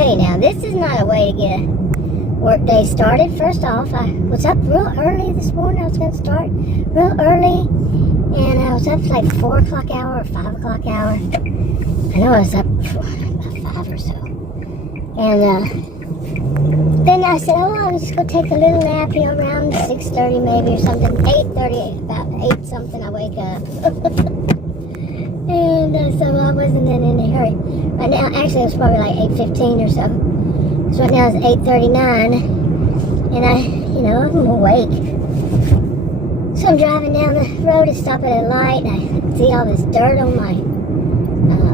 Okay, now this is not a way to get a work day started. First off, I was up real early this morning. I was going to start real early, and I was up like 4 o'clock hour or 5 o'clock hour. I know I was up about 5 or so. And then I said, oh, I'll just go take a little nap, around 6:30 maybe or something. 8:30, about 8 something, I wake up. And so I wasn't in any hurry. Right now, actually, it was probably like 8:15 or so. So right now it's 8:39, and I'm awake. So I'm driving down the road to stop at a light, and I see all this dirt on my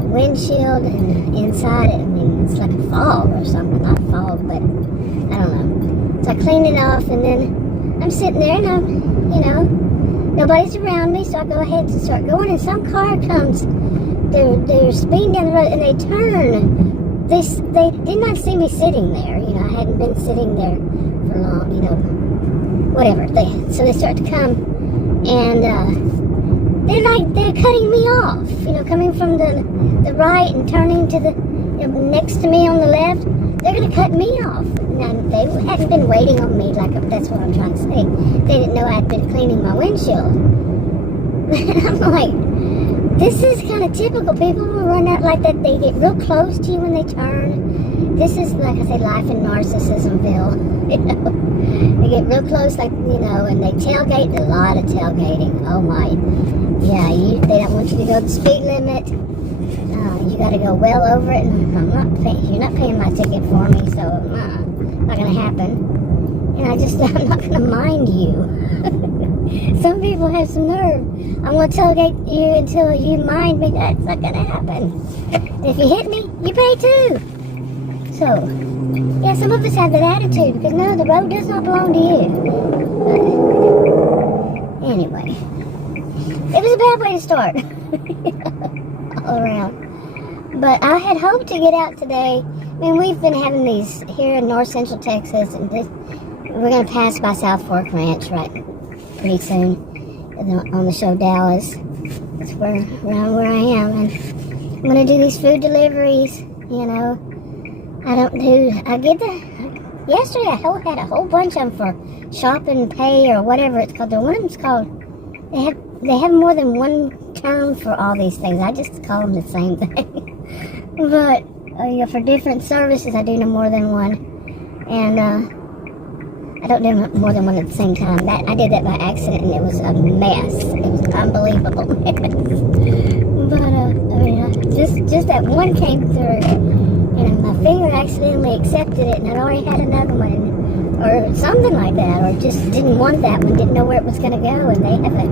windshield, and inside it, it's like a fog or something. Not fog, but I don't know. So I clean it off, and then I'm sitting there, and nobody's around me, so I go ahead and start going, and some car comes. They're speeding down the road, and they turn. They did not see me sitting there. I hadn't been sitting there for long, whatever. So they start to come, and they're cutting me off, coming from the right and turning to the next to me on the left. They're going to cut me off. Now, they hadn't been waiting on me, that's what I'm trying to say. They didn't know I'd been cleaning my windshield. And I'm like, this is kind of typical. People will run out like that. They get real close to you when they turn. This is, like I say, life in Narcissismville. They get real close, and they tailgate. A lot of tailgating. Oh my. Yeah, they don't want you to go the speed limit. You got to go well over it. And you're not paying my ticket for me, so not going to happen. And I'm not going to mind you. Some people have some nerve. I'm going to tailgate you until you mind me. That's not going to happen. If you hit me, you pay too. So, yeah, some of us have that attitude because, no, the road does not belong to you. But anyway, it was a bad way to start. All around. But I had hoped to get out today. We've been having these here in north central Texas, and we're going to pass by South Fork Ranch pretty soon on the show Dallas. That's around where I am, and I'm going to do these food deliveries. Yesterday I had a whole bunch of them for Shop and Pay or whatever it's called. One of them's called, they have more than one term for all these things. I just call them the same thing. But for different services, I do no more than one. And I don't do more than one at the same time. I did that by accident, and it was a mess. It was an unbelievable mess. But just that one came through, and my finger accidentally accepted it, and I'd already had another one, or something like that, or just didn't want that one, didn't know where it was going to go, and they have a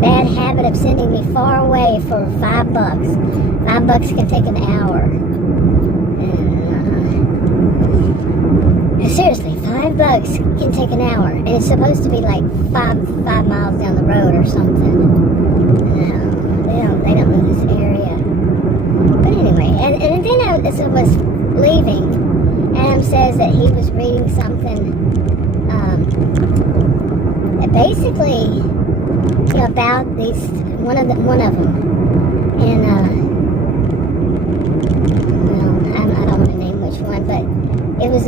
bad habit of sending me far away for $5. $5 can take an hour. And, seriously, $5 can take an hour, and it's supposed to be like five miles down the road or something. No, they don't know this area. But anyway, and then as I was leaving, Adam says that he was reading something basically about these one of them, and I don't want to name which one, but it was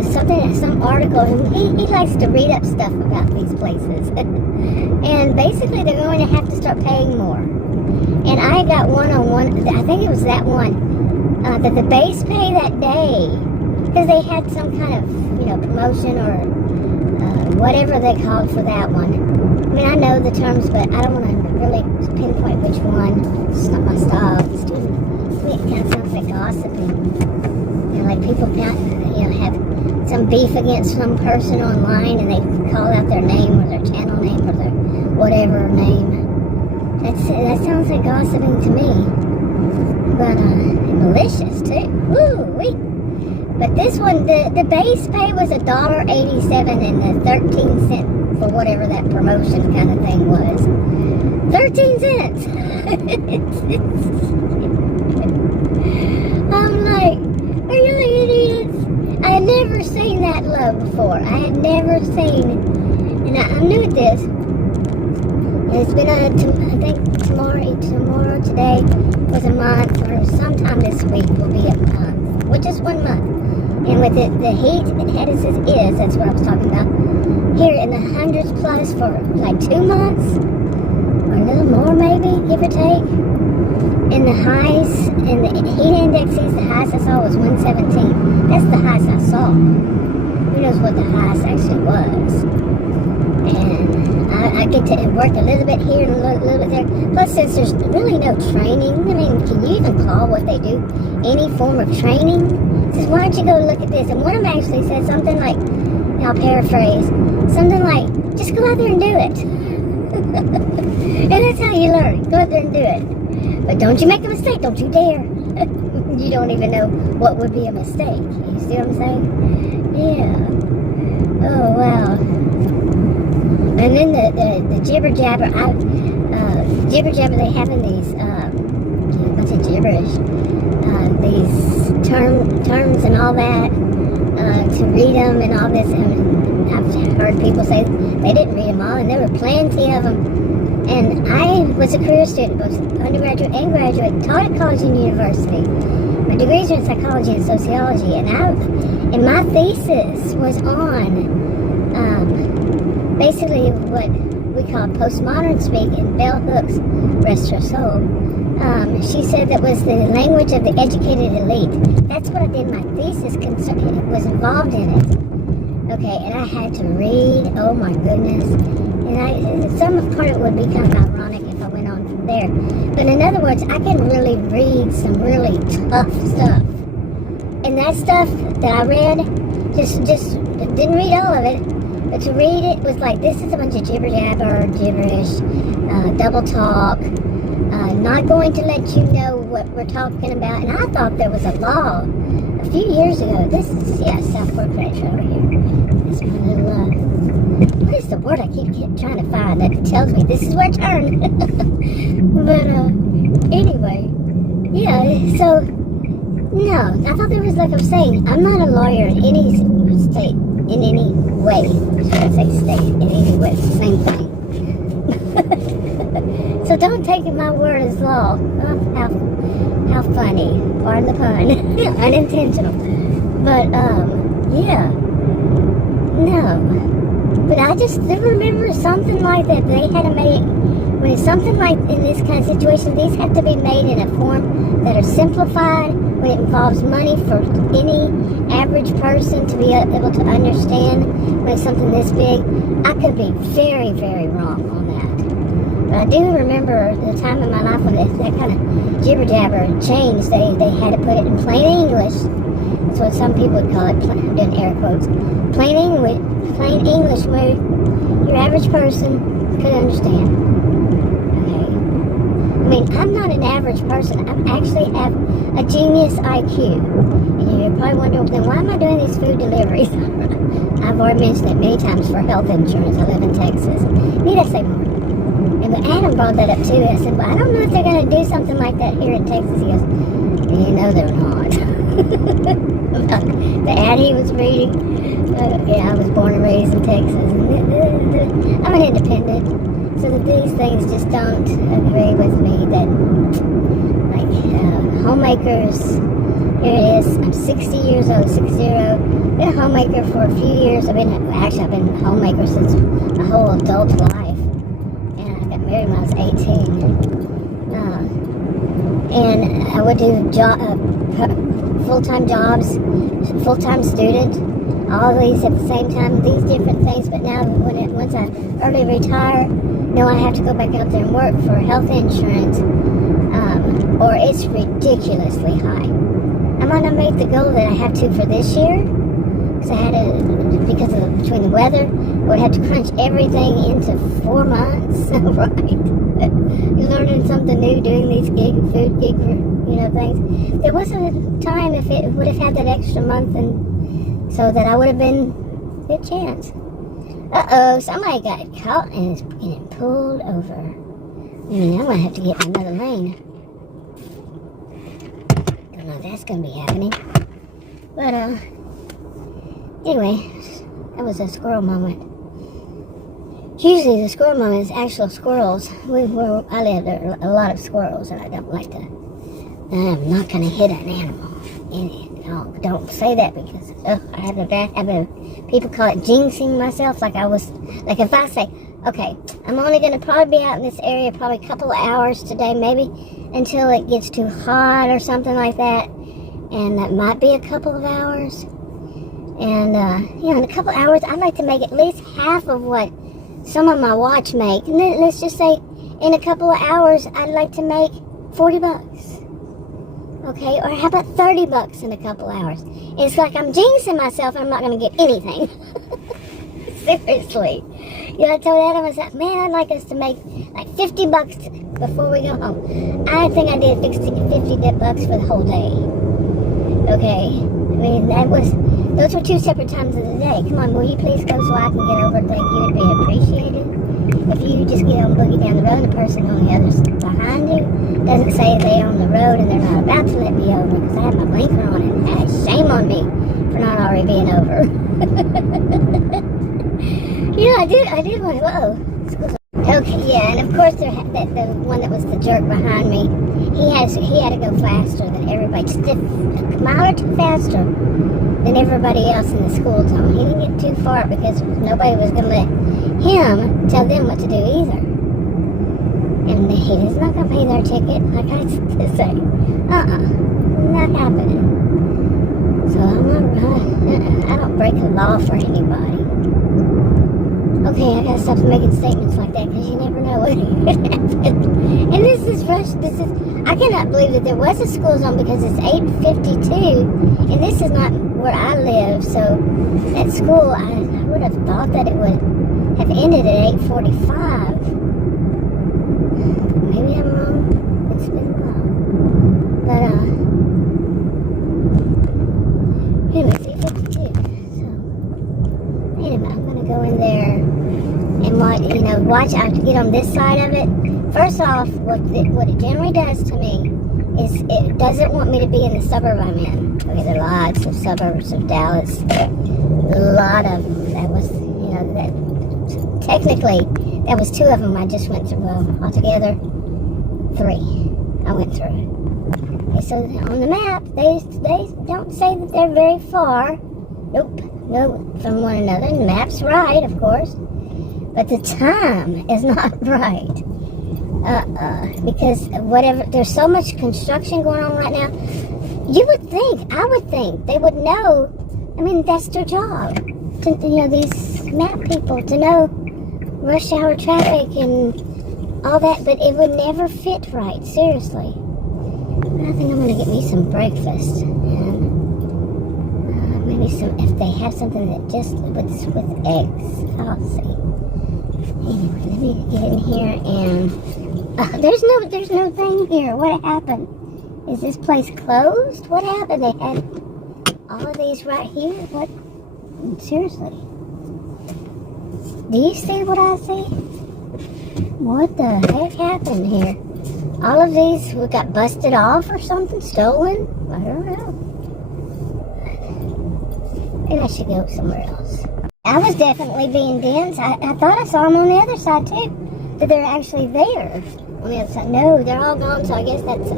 some article, and he likes to read up stuff about these places, and basically they're going to have to start paying more. And I got one-on-one, I think it was that one, that the base pay that day, because they had some kind of, promotion or whatever they called for that one. I know the terms, but I don't want to really pinpoint which one. It's not my style. It kind of sounds like gossiping. Like people have some beef against some person online, and they call out their name or their channel name or their whatever name. That sounds like gossiping to me. But malicious too. Woo-wee. But this one, the base pay was $1.87 and the 13 cents for whatever that promotion kind of thing was. 13 cents. I'm like, are you idiots? I had never seen that low before. I had never seen, and I'm new at this. And it's been, I think tomorrow, today was a month, or sometime this week will be a month. Well, just 1 month. And with it, the heat as it is, that's what I was talking about, here in the hundreds plus for like 2 months, or a little more maybe, give or take. And the highs, and the heat indexes, the highest I saw was 117. That's the highest I saw. Who knows what the highest actually was. And I get to work a little bit here and a little bit there. Plus, since there's really no training, I mean, can you even call what they do any form of training? It says, why don't you go look at this? And one of them actually said something like, I'll paraphrase, something like, just go out there and do it. And that's how you learn. Go out there and do it. But don't you make a mistake. Don't you dare. You don't even know what would be a mistake. You see what I'm saying? Yeah. Oh, wow. And then the jibber jabber, jibber jabber they have in these, what's it, gibberish, these terms and all that, to read them and all this. And I've heard people say they didn't read them all, and there were plenty of them. And I was a career student, both undergraduate and graduate, taught at college and university. My degrees are in psychology and sociology, and my thesis was on basically what we call postmodern speak, and Bell Hooks, rest her soul. She said that was the language of the educated elite. That's what I did my thesis was involved in it. Okay, and I had to read, oh my goodness. And some part of it would be kind of ironic if I went on from there. But in other words, I can really read some really tough stuff. And that stuff that I read, just didn't read all of it. But to read it was like, this is a bunch of jibber jabber, gibberish, double talk, not going to let you know what we're talking about. And I thought there was a law a few years ago. This is, Southport Ranch over here. It's my little, what is the word I keep trying to find that tells me this is where to turn? But, anyway, yeah, so, no, I thought there was, like I'm saying, I'm not a lawyer in any state, in any way. I shouldn't say state, in any way, it's the same thing. So don't take my word as law. Oh, how funny. Pardon the pun. Unintentional. But, yeah. No. But I just remember something like that. They had to make, when it's something like in this kind of situation, these have to be made in a form that are simplified, when it involves money for any average person to be able to understand when it's something this big. I could be very, very wrong on that. But I do remember the time in my life when that kind of jibber jabber changed. They had to put it in plain English. That's what some people would call it, I'm doing air quotes. Plain English where your average person could understand. Okay. I mean, I'm not an average person. I actually have a genius IQ. And you're probably wondering, then why am I doing these food deliveries? I've already mentioned it many times for health insurance. I live in Texas. Need I say more? And Adam brought that up too. I said, well, I don't know if they're going to do something like that here in Texas. He goes, you know they're not. The ad he was reading, I was born and raised in Texas. I'm an independent, so that these things just don't agree with me. That, like, homemakers, here it is, I'm 60 years old, 60. Been a homemaker for a few years. I've been a homemaker since my whole adult life. And I got married when I was 18. And I would do full-time jobs, full-time student, all these at the same time, these different things. But now, once I early retire, no, I have to go back out there and work for health insurance, or it's ridiculously high. I might not make the goal that I have to for this year, because of between the weather, I would have to crunch everything into 4 months. Right? You're learning something new, doing these food gig, things. There wasn't a time if it would have had that extra month, and so that I would have been a good chance. Uh-oh, somebody got caught and is getting pulled over. I'm gonna have to get in another lane. Don't know if that's gonna be happening. But anyway, that was a squirrel moment. Usually the squirrel moment is actual squirrels. I live, there are a lot of squirrels, and I don't like to. I'm not going to hit an animal. And oh, don't say that because I have a people call it jinxing myself. Like if I say, okay, I'm only going to probably be out in this area probably a couple of hours today, maybe until it gets too hot or something like that. And that might be a couple of hours. And, in a couple of hours, I'd like to make at least half of what some of my watch make. And then let's just say in a couple of hours, I'd like to make $40. Okay, or how about $30 in a couple hours? It's like I'm jinxing myself and I'm not going to get anything. Seriously. I told Adam, I was like, man, I'd like us to make like $50 before we go home. I think I did $50 for the whole day. Okay, I mean, those were 2 separate times of the day. Come on, will you please go so I can get over? Thank you, it'd be appreciated. If you just get on boogie down the road, the person on the other side behind you doesn't say they're on the road and they're not about to let me over because I had my blinker on and shame on me for not already being over. I did want to, whoa. Okay, yeah, and of course the one that was the jerk behind me, he had to go faster than everybody, just a mile or two faster than everybody else in the school zone. He didn't get too far because nobody was going to let him tell them what to do either. And he is not going to pay their ticket, like I say. Not happening. So I don't break the law for anybody. Okay, I gotta stop making statements like that because you never know what could happen. And this is rush. I cannot believe that there was a school zone because it's 8:52, and this is not where I live. So at school, I would have thought that it would have ended at 8:45. Maybe I'm wrong. It's been a while, but anyway, it's 8:52. So anyway, I'm gonna go in there. And watch. I have to get on this side of it. First off, what it generally does to me is it doesn't want me to be in the suburb I'm in. Okay, there are lots of suburbs of Dallas. A lot of them. That was, technically, that was 2 of them I just went through. Well, altogether, 3 I went through. Okay, so on the map, they don't say that they're very far. Nope, from one another. And the map's right, of course. But the time is not right. Because there's so much construction going on right now. I would think they would know. I mean, that's their job. These map people to know rush hour traffic and all that. But it would never fit right, seriously. I think I'm going to get me some breakfast. And maybe if they have something that just with eggs. I'll see. Anyway, let me get in here and there's no thing here. What happened? Is this place closed? What happened? They had all of these right here. What? Seriously? Do you see what I see? What the heck happened here? All of these got busted off or something? Stolen? I don't know. Maybe I should go somewhere else. I was definitely being dense. I thought I saw them on the other side too. That they're actually there on the other side. No, they're all gone. So I guess that's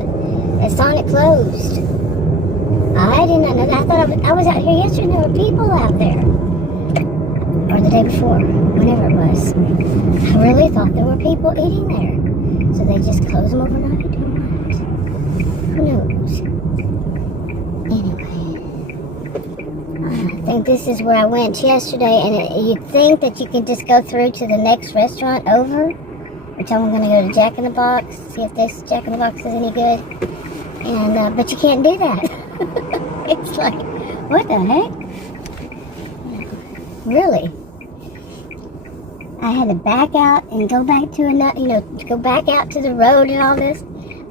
on it closed. I did not know that. I thought I was out here yesterday. And there were people out there, or the day before, whenever it was. I really thought there were people eating there. So they just closed them overnight. Who knows? Anyway. I think this is where I went yesterday, and you'd think that you can just go through to the next restaurant over, or tell them I'm going to go to Jack in the Box, see if this Jack in the Box is any good, and but you can't do that. It's like, what the heck? Really? I had to back out and go back to another, go back out to the road and all this.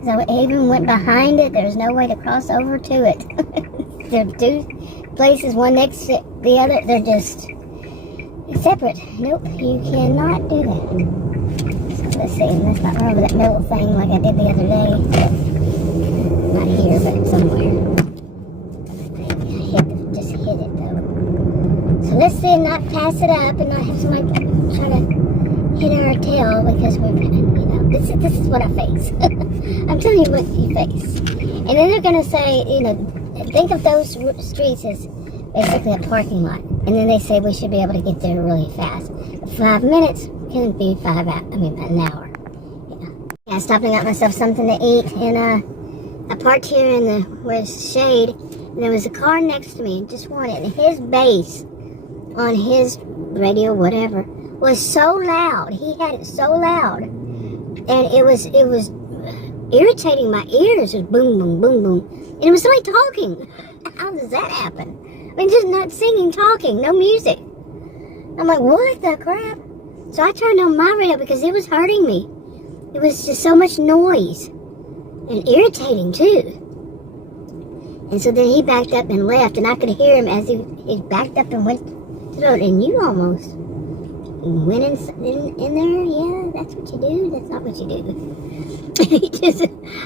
So I even went behind it. There's no way to cross over to it. There are 2 places, one next to the other. They're just separate. Nope, you cannot do that. So let's see. Let's not run over that middle thing like I did the other day. Not here, but somewhere. I just hit it though. So let's see, not pass it up and not have somebody try to hit our tail because this is what I face. I'm telling you what you face. And then they're going to say, think of those streets as basically a parking lot. And then they say we should be able to get there really fast. 5 minutes can be an hour. Yeah, I stopped and got myself something to eat, and I parked here in where it's shade, and there was a car next to me, just one, and his bass on his radio, whatever, was so loud. He had it so loud, and it was irritating my ears. It was boom, boom, boom, boom, and it was like talking. How does that happen? I mean, just not singing, talking, no music. I'm like, what the crap? So I turned on my radio because it was hurting me. It was just so much noise and irritating too. And so then he backed up and left, and I could hear him as he backed up and went to the road. And you almost went in there. Yeah, that's what you do. That's not what you do.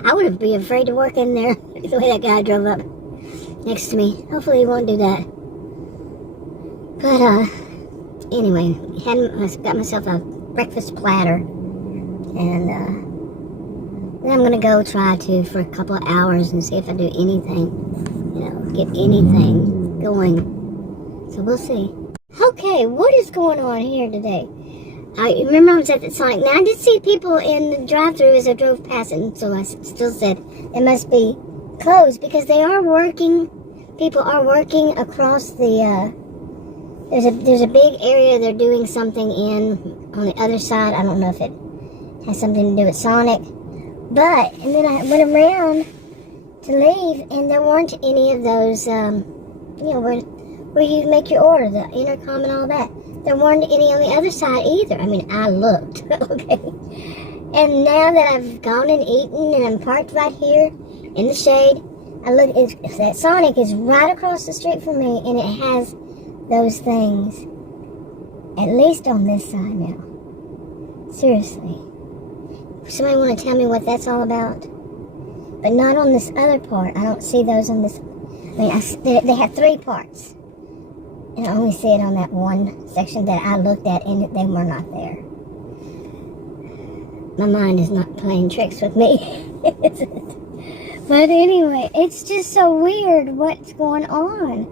I would be afraid to work in there the way that guy drove up next to me. Hopefully he won't do that. But anyway, got myself a breakfast platter. And then I'm going to go try to for a couple of hours and see if I do anything, get anything going. So we'll see. Okay, what is going on here today? I remember I was at the Sonic. Now, I did see people in the drive-thru as I drove past it, and so I still said it must be closed because they are working. People are working across the, there's a big area they're doing something in on the other side. I don't know if it has something to do with Sonic, and then I went around to leave, and there weren't any of those, where you make your order, the intercom and all that. There weren't any on the other side either. I mean, I looked, okay. And now that I've gone and eaten, and I'm parked right here in the shade, I look. That Sonic is right across the street from me, and it has those things. At least on this side now. Seriously. Somebody want to tell me what that's all about? But not on this other part. I don't see those on this. I mean, they have 3 parts. And I only see it on that one section that I looked at, and they were not there. My mind is not playing tricks with me, is it? But anyway, it's just so weird what's going on.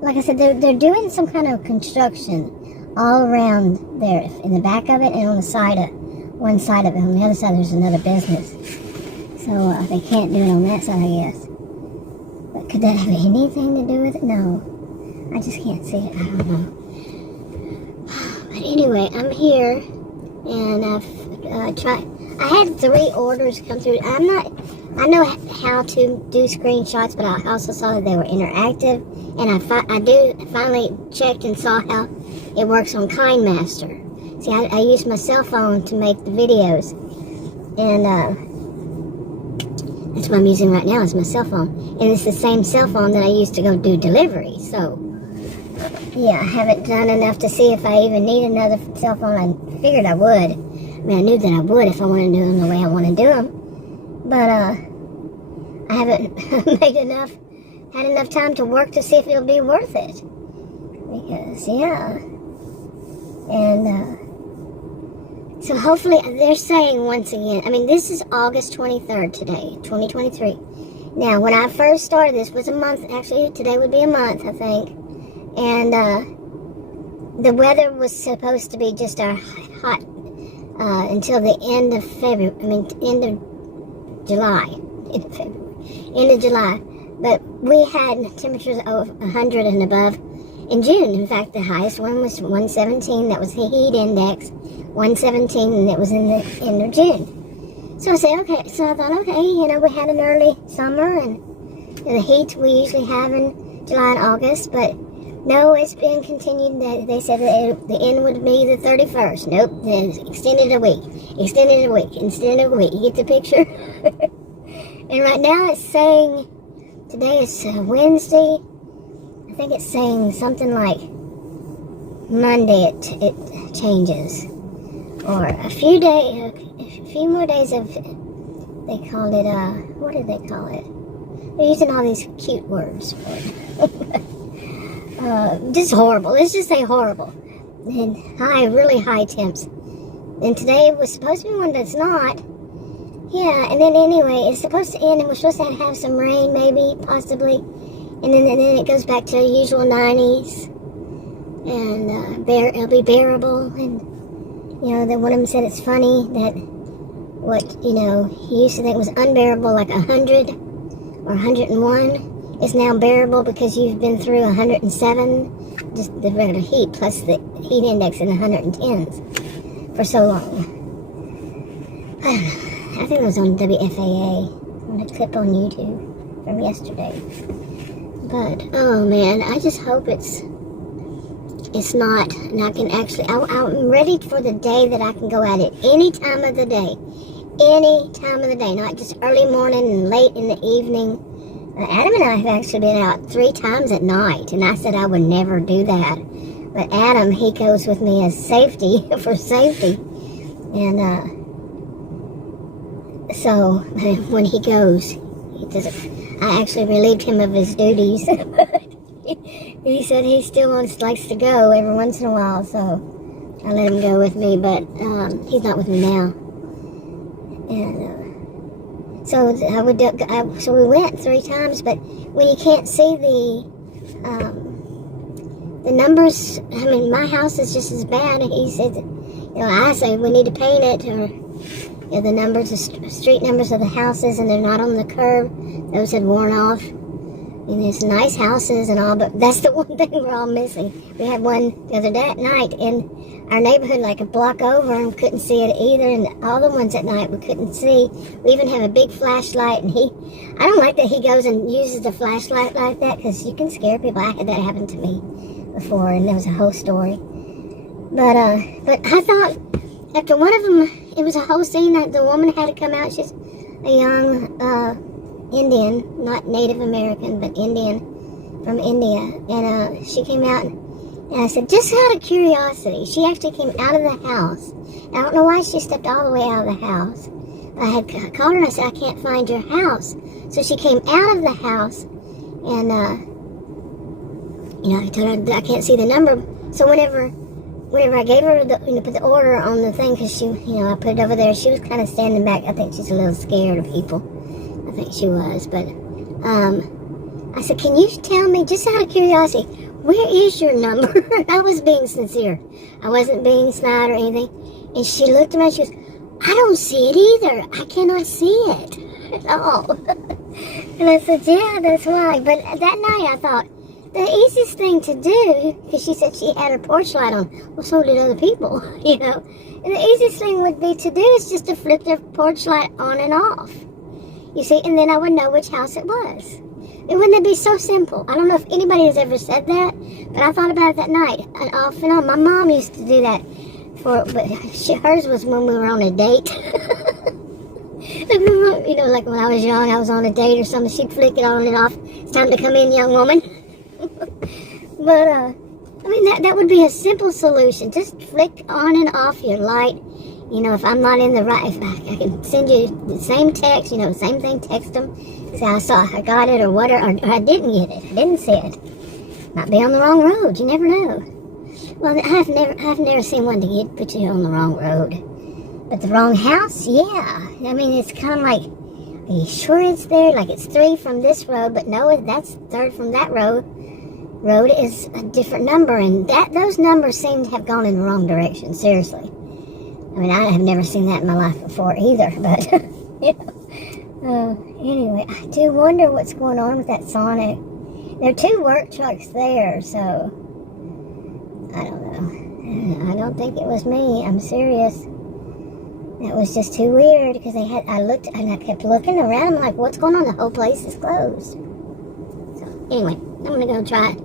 Like I said, they're doing some kind of construction all around there, in the back of it and on the side of one side of it. On the other side, there's another business. So they can't do it on that side, I guess. But could that have anything to do with it? No. I just can't see it. I don't know. But anyway, I'm here, and I've tried. I had 3 orders come through. I know how to do screenshots, but I also saw that they were interactive, and I finally checked and saw how it works on KineMaster. See, I use my cell phone to make the videos, and that's what I'm using right now is my cell phone. And it's the same cell phone that I used to go do delivery. So, yeah, I haven't done enough to see if I even need another cell phone. I figured I would. I mean, I knew that I would if I wanted to do them the way I want to do them. But I haven't had enough time to work to see if it'll be worth it. Because, yeah. And, so hopefully, they're saying once again, I mean, this is August 23rd today, 2023. Now, when I first started, this was a month, actually, today would be a month, I think. And the weather was supposed to be just hot until the end of February, end of July. End of July. But we had temperatures of 100 and above in June. In fact, the highest one was 117. That was the heat index. 117, and it was in the end of June. So I said, okay. So I thought, okay, we had an early summer, and the heat we usually have in July and August, but no, it's been continued. They said that the end would be the 31st. Nope, then extended a week, extended a week, extended a week. You get the picture? And right now it's saying, today is Wednesday. I think it's saying something like Monday it changes. Or a few more days of, they called it, what did they call it? They're using all these cute words for it. Just horrible. Let's just say horrible. And really high temps. And today was supposed to be one that's not. Yeah, and then anyway, it's supposed to end, and we're supposed to have some rain, maybe, possibly, and then it goes back to the usual 90s, and it'll be bearable. And then one of them said it's funny that what he used to think was unbearable, like 100 or 101, is now bearable because you've been through 107, just the regular heat plus the heat index in the 110s for so long. I don't know. I think it was on WFAA, on a clip on YouTube from yesterday. But, oh man, I just hope it's not, and I can actually, I'm ready for the day that I can go at it any time of the day. Any time of the day, not just early morning and late in the evening. Adam and I have actually been out 3 times at night, and I said I would never do that. But Adam, he goes with me as safety, for safety. And, so when he goes, I actually relieved him of his duties. He said he still likes to go every once in a while, so I let him go with me, but he's not with me now. And so we went 3 times, but when you can't see the numbers, I mean, my house is just as bad. He said, I say we need to paint it, or the numbers, the street numbers of the houses, and they're not on the curb. Those had worn off. And there's nice houses and all, but that's the one thing we're all missing. We had one the other night in our neighborhood, like a block over, and couldn't see it either. And all the ones at night we couldn't see. We even have a big flashlight, and I don't like that he goes and uses the flashlight like that, because you can scare people. I had that happen to me before, and there was a whole story. But I thought, after one of them, it was a whole scene that the woman had to come out. She's a young Indian, not Native American, but Indian from India. And she came out, and I said, just out of curiosity, she actually came out of the house. I don't know why she stepped all the way out of the house. I had called her and I said, I can't find your house. So she came out of the house, and I told her that I can't see the number. So whenever I gave her put the order on the thing, because she, I put it over there, she was kind of standing back. I think she's a little scared of people. I think she was, but I said, can you tell me, just out of curiosity, where is your number? I was being sincere. I wasn't being snide or anything. And she looked at me and she goes, I don't see it either. I cannot see it at all. And I said, yeah, that's why. But that night I thought, the easiest thing to do, because she said she had her porch light on, well, so did other people, And the easiest thing would be to do is just to flip their porch light on and off. You see, and then I would know which house it was. And wouldn't it be so simple? I don't know if anybody has ever said that, but I thought about it that night, and off and on. My mom used to do that, but hers was when we were on a date. Like when I was young, I was on a date or something, she'd flick it on and off. It's time to come in, young woman. But, I mean, that would be a simple solution. Just flick on and off your light. If I'm not in the right, if I can send you the same text, same thing, text them. Say, I got it, or whatever, or I didn't get it, I didn't see it. Might be on the wrong road, you never know. Well, I've never seen one to put you on the wrong road. But the wrong house, yeah. I mean, it's kind of like, are you sure it's there? Like it's 3 from this road, but no, that's 3rd from that road. Road is a different number, and those numbers seem to have gone in the wrong direction, seriously. I mean, I have never seen that in my life before either, but, anyway, I do wonder what's going on with that Sonic. There are 2 work trucks there, so, I don't know. I don't think it was me, I'm serious. That was just too weird, because I looked, and I kept looking around, I'm like, what's going on? The whole place is closed. So, anyway, I'm going to go try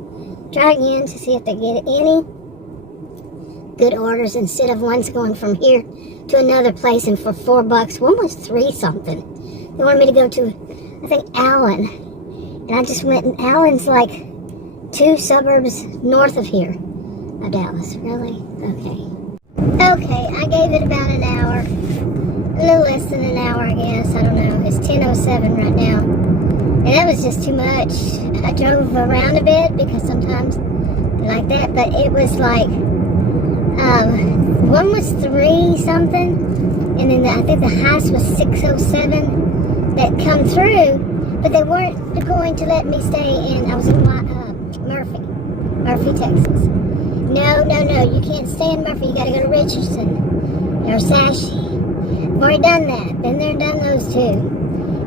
again to see if they get any good orders, instead of one's going from here to another place, and for $4. One was 3 something. They wanted me to go to, I think, Allen. And I just went, and Allen's like 2 suburbs north of here, of Dallas. Really? Okay, I gave it about an hour. A little less than an hour, I guess. I don't know. It's 10:07 right now. And that was just too much. I drove around a bit, because sometimes like that, but it was like, one was 3 something, And then I think the highest was 607 that come through, but they weren't going to let me stay in. I was in Murphy, Texas. No, you can't stay in Murphy. You got to go to Richardson or Sashi. I've already done that. Been there and done those two.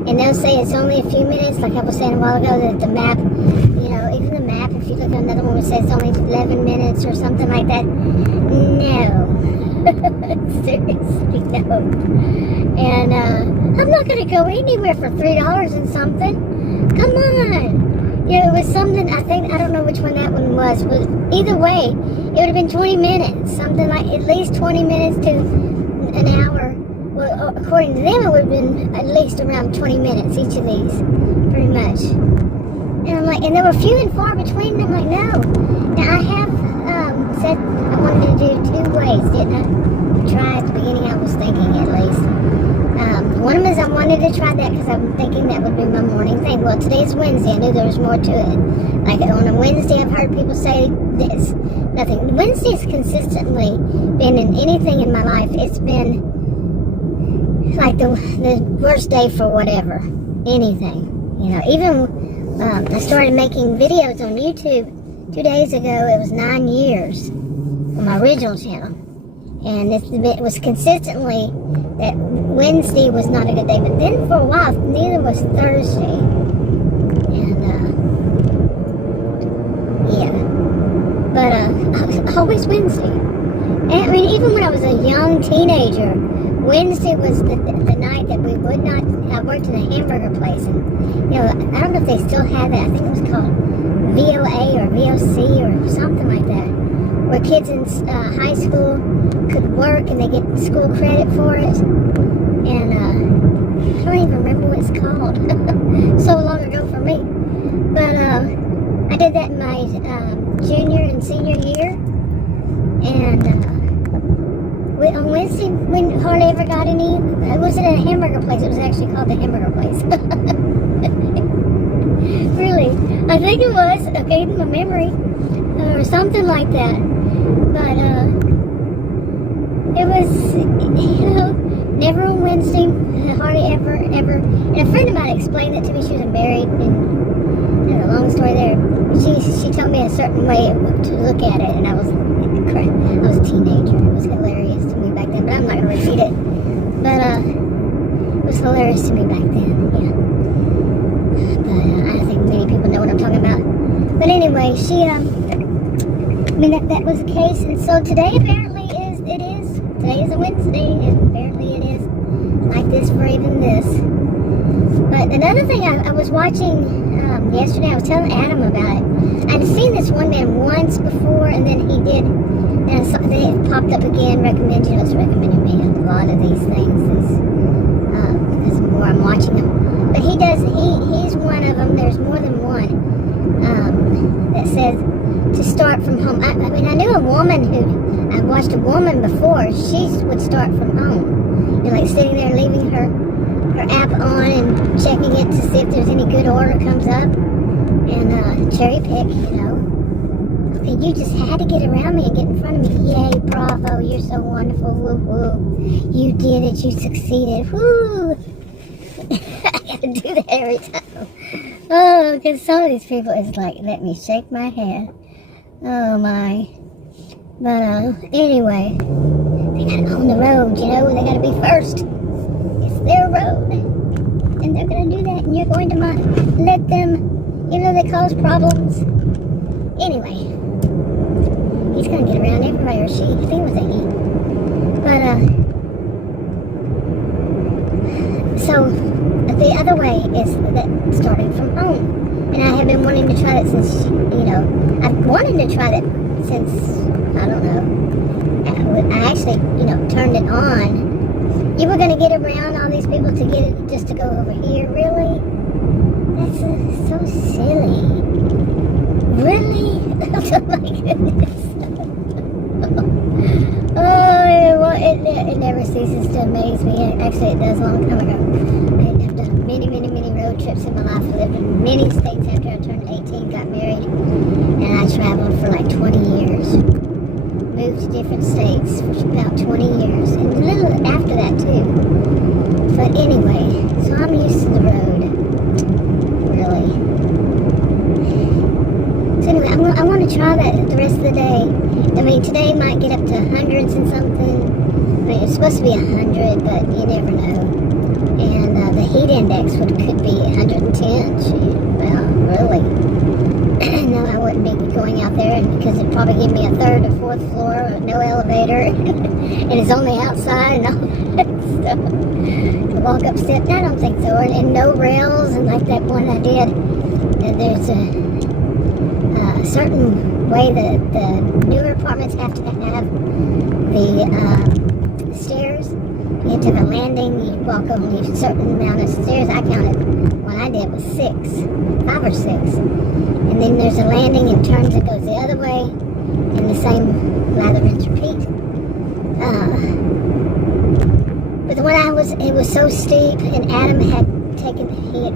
And they'll say it's only a few minutes, like I was saying a while ago, that the map, even the map, if you look at another one, it says it's only 11 minutes or something like that. No. Seriously, no. And I'm not going to go anywhere for $3 and something. Come on. It was something, I don't know which one that one was, but either way, it would have been 20 minutes, something like at least 20 minutes to an hour. Well, according to them, it would have been at least around 20 minutes, each of these, pretty much. And I'm like, and there were few and far between, and I'm like, no. Now, I have said I wanted to do 2 ways, didn't I? Try at the beginning, I was thinking at least. One of them is I wanted to try that because I'm thinking that would be my morning thing. Well, today's Wednesday. I knew there was more to it. Like on a Wednesday, I've heard people say this. Nothing. Wednesday's consistently been in anything in my life. It's been like the worst day for whatever, anything, even I started making videos on YouTube 2 days ago. It was 9 years on my original channel, and it was consistently that Wednesday was not a good day, but then for a while neither was Thursday, and but always Wednesday. And I mean, even when I was a young teenager, Wednesday was the night that we would not. I worked in a hamburger place, and I don't know if they still have that. I think it was called VOA or VOC or something like that, where kids in high school could work and they get school credit for it. And I don't even remember what it's called. So long ago for me. But I did that in my junior and senior year, and. On Wednesday, we hardly ever got any. It wasn't a hamburger place. It was actually called the Hamburger Place. Really, I think it was. Okay, my memory, or something like that. But it was, never on Wednesday. Hardly ever. And a friend of mine explained it to me. She was married, and a long story there. She told me a certain way to look at it, and I was a teenager. It was hilarious to me back then, but I'm not going to repeat it. But it was hilarious to me back then, yeah. But I think many people know what I'm talking about. But anyway, that was the case. And so today apparently today is a Wednesday, and apparently it is like this for even this. But another thing, I was watching yesterday, I was telling Adam about it. I'd seen this one man once before, and then he did, and so it popped up again, it's recommending me a lot of these things, because the more I'm watching them. But he's one of them, there's more than one, that says to start from home. I mean, I knew a woman I watched a woman before, she would start from home. Like sitting there leaving her app on and checking it to see if there's any good order comes up, and cherry pick, And you just had to get around me and get in front of me. Yay, bravo, you're so wonderful, woo woo. You did it, you succeeded, woo. I gotta do that every time. Oh, because some of these people is like, let me shake my head. Oh my. But anyway, they gotta own the road, they gotta be first. It's their road, and they're going to do that, and you're going to let them, even though they cause problems. Anyway, he's going to get around everybody, or she. I think it was a he. But, so, the other way is that starting from home. And I have been wanting to try that since, I've wanted to try that since, I don't know. I actually, turned it on. You were going to get around all these people to get it just to go over here? Really? That's so silly. Really? Oh my goodness. It never ceases to amaze me. Actually, it does a long time ago. I've done many, many, many road trips in my life. I lived in many states after I turned 18, got married, and I traveled for like 20 years. Moved to different states for about 20 years, and a little after that too. But anyway, so I'm used to the road, really. So anyway, I want to try that the rest of the day. I mean, today might get up to hundreds and something. I mean, it's supposed to be 100, but you never know. And the heat index could be 110. Well, really. No, I wouldn't be going out there because it'd probably give me a third or fourth floor with no elevator. And it's only outside and all that stuff. To walk up steps, I don't think so. And no rails, and like that one I did, there's a certain way that the newer apartments have to have the stairs. You have to have a landing, you walk only a certain amount of stairs. I counted, what I did was 5 or 6. And then there's a landing and turns that goes the other way, and the same lather, rinse, repeat. But the one it was so steep, and Adam he had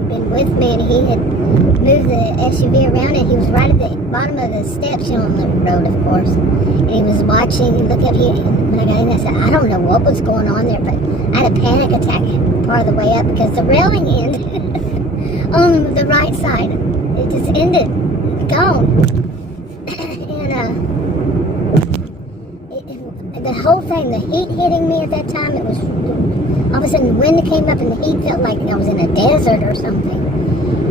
been with me, and he had moved the SUV around, and he was right at the bottom of the steps, on the road, of course. And he was watching, and looked up here, and when I got in, I said, I don't know what was going on there, but I had a panic attack part of the way up, because the railing ended on the right side. It just ended, gone. And the whole thing, the heat hitting me at that time, it was, all of a sudden the wind came up and the heat felt like I was in a desert or something.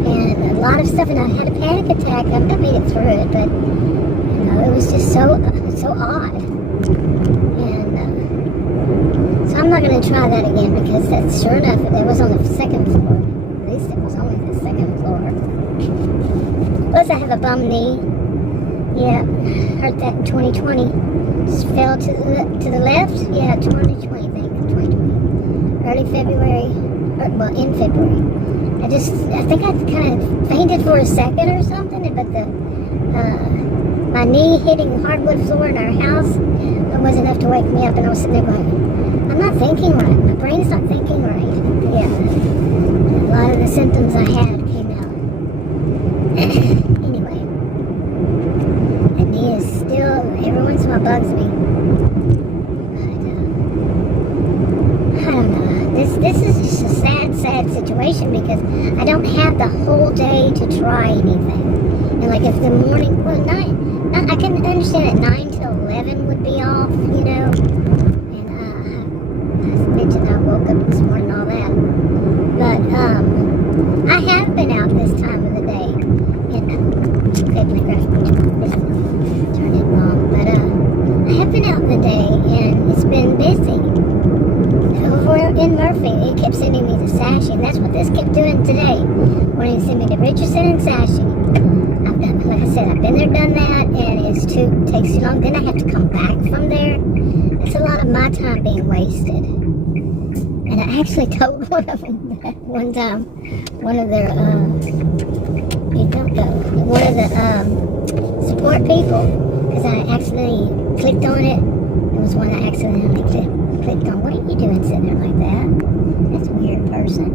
And a lot of stuff, and I had a panic attack. I made it through it, but, it was just so odd. And so I'm not going to try that again, because that's, sure enough, it was on the second floor. At least it was only the second floor. Plus I have a bum knee. Yeah, hurt that in 2020. Just fell to the left. Yeah, 2020, I think. 2020. Early February. In February. I think I kind of fainted for a second or something, but my knee hitting hardwood floor in our house was enough to wake me up, and I was sitting there going, I'm not thinking right. My brain's not thinking right. Yeah. A lot of the symptoms I had came out. Anyway. The knee is still, every once in a while bugs me. But, I don't know. This is just a sad situation, because I don't have the whole day to try anything. And like if the morning, well, I can understand that 9 to 11 would be off, And I mentioned I woke up this morning and all that. But I have been out this time of the day. Turn it wrong. But I have been out in the day, and it's been busy. Over in Murphy, it kept sending me to Sashi, and that's what this kept doing today. Wanting to send me to Richardson and Sashi. Like I said, I've been there, done that, and it takes too long. Then I have to come back from there. That's a lot of my time being wasted. And I actually told one of them that one time, one of the support people, because I accidentally clicked on it. It was one I accidentally clicked on. What are you doing sitting there like that? That's a weird person.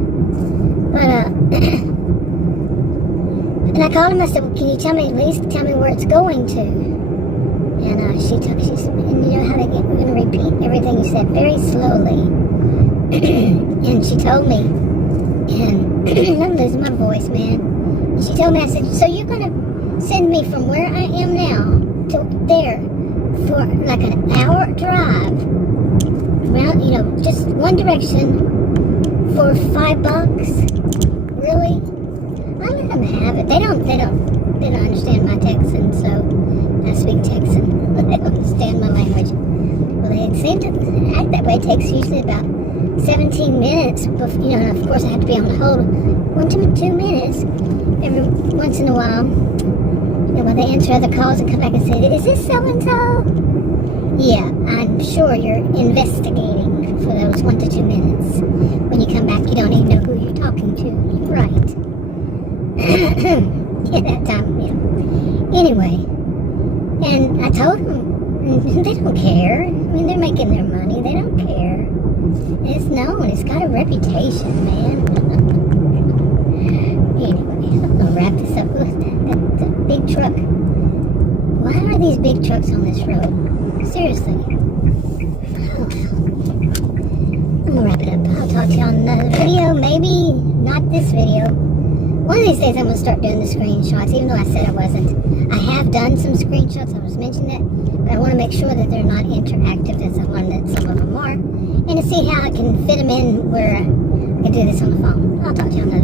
But, and I called him, I said, well, can you at least tell me where it's going to? And she said, and you know how we're going to repeat everything you said very slowly. And she told me, and I'm losing my voice, man. And she told me, I said, so you're going to send me from where I am now to there for like an hour drive around, just one direction for $5? Really? I let them have it. They don't understand my Texan, so I speak Texan. They don't understand my language. Well, they seem to act that way. It takes usually about 17 minutes, before, and of course I have to be on hold 1 to 2 minutes every once in a while. While they answer other calls and come back and say, is this so-and-so? Yeah, I'm sure you're investigating for those 1 to 2 minutes. When you come back, you don't even know who you're talking to. You're right. Yeah, that time, Anyway, and I told them, they don't care. I mean, they're making their money. They don't care. It's known. It's got a reputation, man. Anyway, I'm going to wrap this up. That's a big truck. Why are these big trucks on this road? Seriously. Oh, I'm gonna wrap it up. I'll talk to y'all in another video. Maybe not this video. One of these days I'm gonna start doing the screenshots, even though I said I wasn't. I have done some screenshots. I was mentioning that, but I want to make sure that they're not interactive as I learned that some of them are, and to see how I can fit them in where I can do this on the phone. I'll talk to y'all in another video.